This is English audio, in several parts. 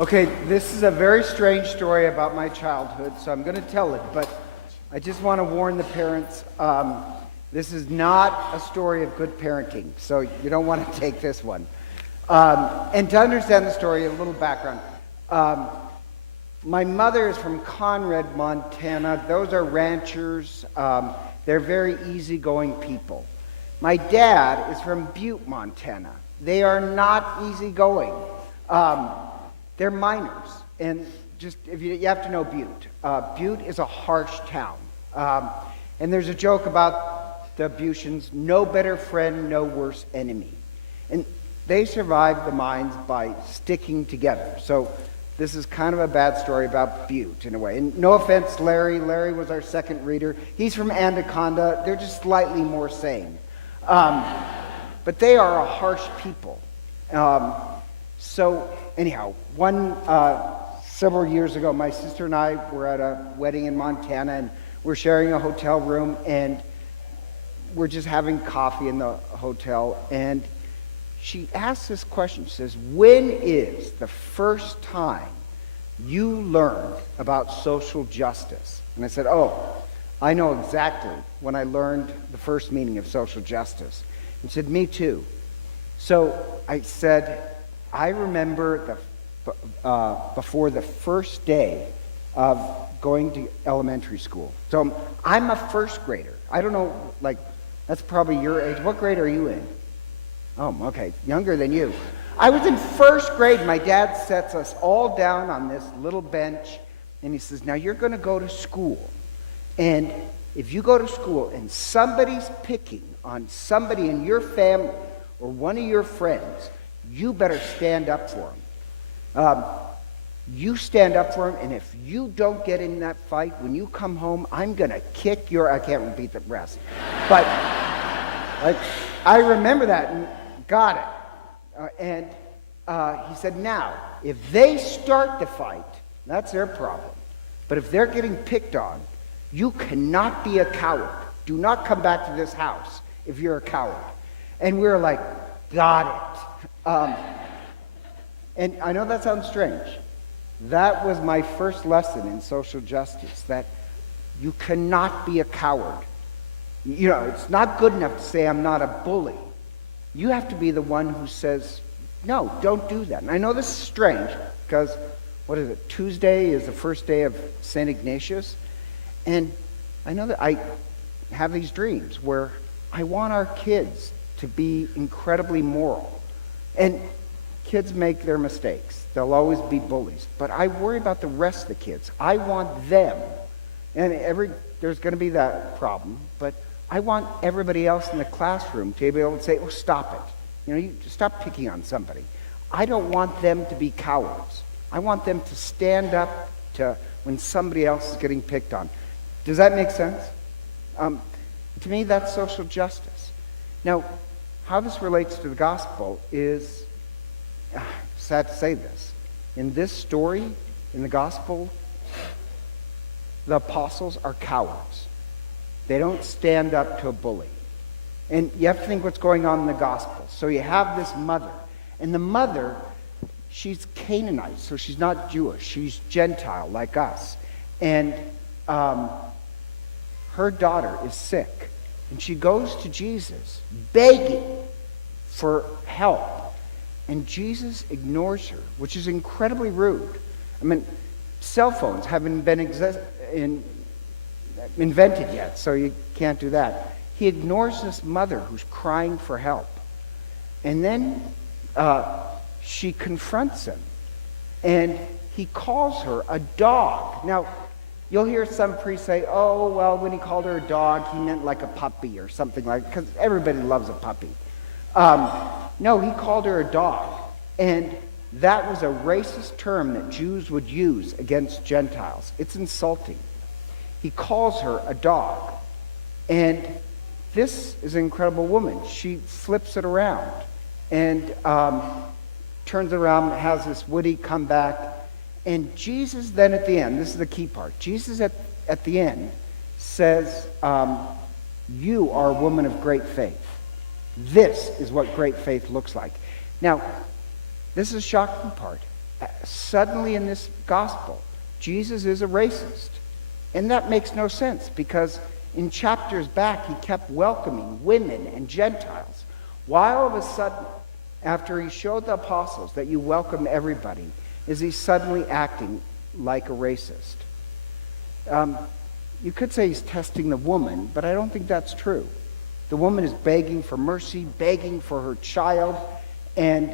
Okay, this is a very strange story about my childhood, so I'm going to tell it, but I just want to warn the parents, this is not a story of good parenting, so you don't want to take this one. And to understand the story, a little background. My mother is from Conrad, Montana. Those are ranchers. They're very easygoing people. My dad is from Butte, Montana. They are not easygoing. They're miners, and just if you have to know Butte. Butte is a harsh town, and there's a joke about the Buttians: no better friend, no worse enemy. And they survived the mines by sticking together. So this is kind of a bad story about Butte in a way. And no offense, Larry. Larry was our second reader. He's from Anaconda. They're just slightly more sane. But they are a harsh people. So anyhow, several years ago, my sister and I were at a wedding in Montana, and we're sharing a hotel room, and we're just having coffee in the hotel, and she asks this question. She says, when is the first time you learned about social justice? And I said, oh, I know exactly when I learned the first meaning of social justice. And she said, me too. So I said, I remember before the first day of going to elementary school. So I'm a first grader. I don't know, that's probably your age. What grade are you in? Oh, okay, younger than you. I was in first grade. My dad sets us all down on this little bench, and he says, now you're going to go to school. And if you go to school and somebody's picking on somebody in your family or one of your friends, you better stand up for them. You stand up for them, and if you don't get in that fight, when you come home, I'm going to kick your... I can't repeat the rest. But I remember that and got it. He said, now, if they start the fight, that's their problem. But if they're getting picked on, you cannot be a coward. Do not come back to this house if you're a coward. And we were like, got it. And I know that sounds strange. That was my first lesson in social justice, that you cannot be a coward. You know, it's not good enough to say I'm not a bully. You have to be the one who says, no, don't do that. And I know this is strange because, what is it, Tuesday is the first day of St. Ignatius. And I know that I have these dreams where I want our kids to be incredibly moral. And kids make their mistakes. They'll always be bullies. But I worry about the rest of the kids. I want them, and there's going to be that problem, but I want everybody else in the classroom to be able to say, oh, stop it. You stop picking on somebody. I don't want them to be cowards. I want them to stand up to when somebody else is getting picked on. Does that make sense? To me, that's social justice. Now, how this relates to the gospel is, sad to say this, in this story, in the gospel, the apostles are cowards. They don't stand up to a bully. And you have to think what's going on in the gospel. So you have this mother, and the mother, she's Canaanite, so she's not Jewish. She's Gentile like us. And her daughter is sick, and she goes to Jesus begging for help. And Jesus ignores her, which is incredibly rude. I mean, cell phones haven't been invented yet, so you can't do that. He ignores this mother who's crying for help. And then she confronts him, and he calls her a dog. Now, you'll hear some priests say, oh, well, when he called her a dog, he meant like a puppy or something like that, because everybody loves a puppy. No, he called her a dog, and that was a racist term that Jews would use against Gentiles. It's insulting. He calls her a dog, and this is an incredible woman. She flips it around and turns around, has this witty comeback, and Jesus then at the end, this is the key part, Jesus at the end says, you are a woman of great faith. This is what great faith looks like. Now, this is a shocking part. Suddenly in this gospel, Jesus is a racist. And that makes no sense because in chapters back, he kept welcoming women and Gentiles. Why all of a sudden, after he showed the apostles that you welcome everybody, is he suddenly acting like a racist? You could say he's testing the woman, but I don't think that's true. The woman is begging for mercy, begging for her child, and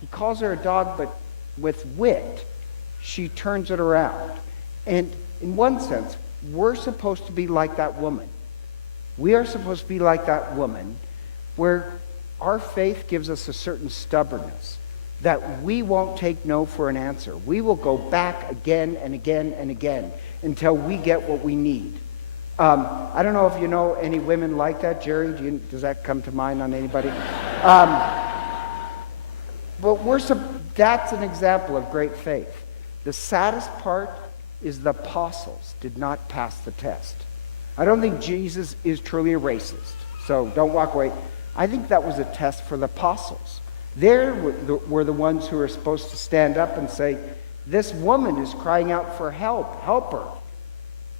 he calls her a dog, but with wit, she turns it around. And in one sense, we're supposed to be like that woman. We are supposed to be like that woman where our faith gives us a certain stubbornness that we won't take no for an answer. We will go back again and again and again until we get what we need. I don't know if you know any women like that. Jerry, does that come to mind on anybody? But that's an example of great faith. The saddest part is the apostles did not pass the test. I don't think Jesus is truly a racist, so don't walk away. I think that was a test for the apostles. They were the ones who were supposed to stand up and say, this woman is crying out for help her.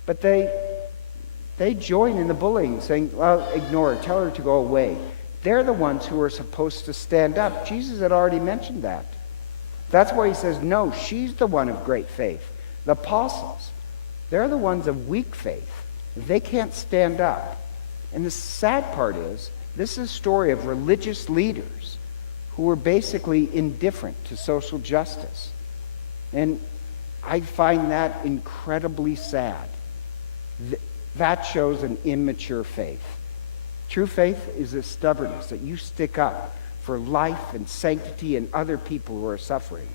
But they join in the bullying, saying, well, ignore her, tell her to go away. They're the ones who are supposed to stand up. Jesus had already mentioned that. That's why he says, no, she's the one of great faith. The apostles, they're the ones of weak faith. They can't stand up. And the sad part is, this is a story of religious leaders who were basically indifferent to social justice. And I find that incredibly sad. That shows an immature faith. True faith is a stubbornness that you stick up for life and sanctity and other people who are suffering.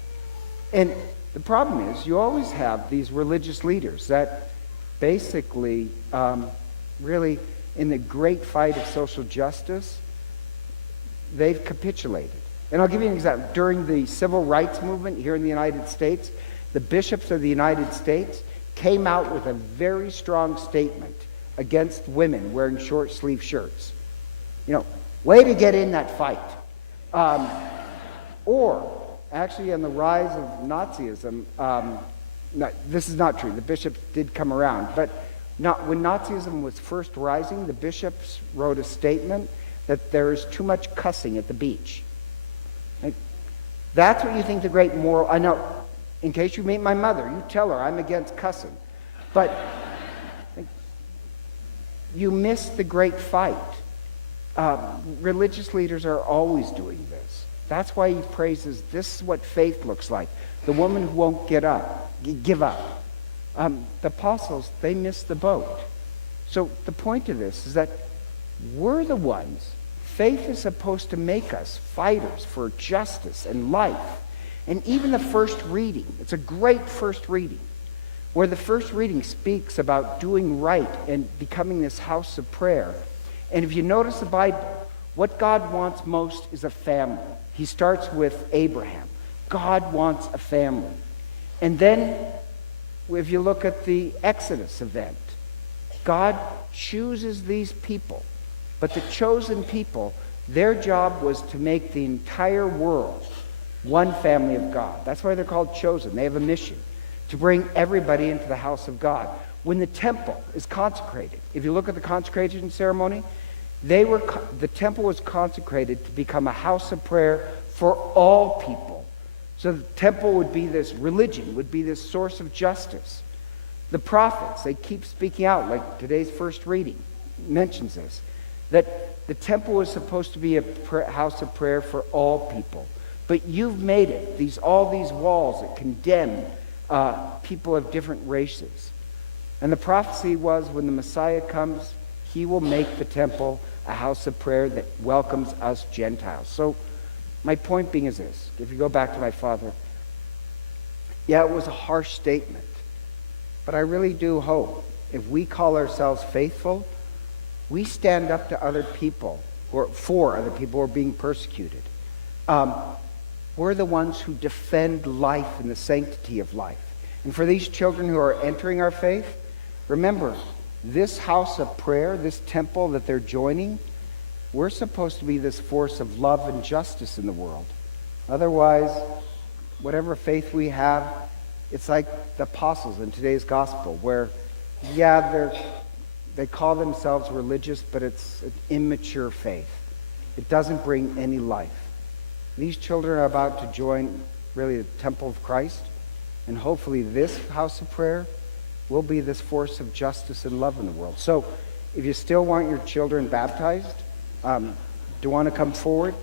And the problem is, you always have these religious leaders that basically, really, in the great fight of social justice, they've capitulated. And I'll give you an example. During the civil rights movement here in the United States, the bishops of the United States came out with a very strong statement against women wearing short-sleeve shirts. Way to get in that fight. Or, actually, on the rise of Nazism, this is not true. The bishops did come around. But when Nazism was first rising, the bishops wrote a statement that there is too much cussing at the beach. That's what you think the great moral... I know, in case you meet my mother, you tell her I'm against cussing. But you miss the great fight. Religious leaders are always doing this. That's why he praises, this is what faith looks like. The woman who won't give up. The apostles, they missed the boat. So the point of this is that we're the ones. Faith is supposed to make us fighters for justice and life. And even the first reading, it's a great first reading, where the first reading speaks about doing right and becoming this house of prayer. And if you notice the Bible, what God wants most is a family. He starts with Abraham. God wants a family. And then, if you look at the Exodus event, God chooses these people. But the chosen people, their job was to make the entire world one family of God. That's why they're called chosen. They have a mission to bring everybody into the house of God. When the temple is consecrated, if you look at the consecration ceremony, the temple was consecrated to become a house of prayer for all people. So the temple would be this religion, would be this source of justice. The prophets, they keep speaking out, like today's first reading mentions this, that the temple was supposed to be a house of prayer for all people. But you've made it, all these walls that condemn people of different races. And the prophecy was when the Messiah comes, he will make the temple a house of prayer that welcomes us Gentiles. So my point being is this. If you go back to my father, yeah, it was a harsh statement. But I really do hope if we call ourselves faithful, we stand up to other people, or for other people who are being persecuted. We're the ones who defend life and the sanctity of life. And for these children who are entering our faith, remember, this house of prayer, this temple that they're joining, we're supposed to be this force of love and justice in the world. Otherwise, whatever faith we have, it's like the apostles in today's gospel, where, yeah, they call themselves religious, but it's an immature faith. It doesn't bring any life. These children are about to join, really, the temple of Christ, and hopefully this house of prayer will be this force of justice and love in the world. So if you still want your children baptized, do you want to come forward?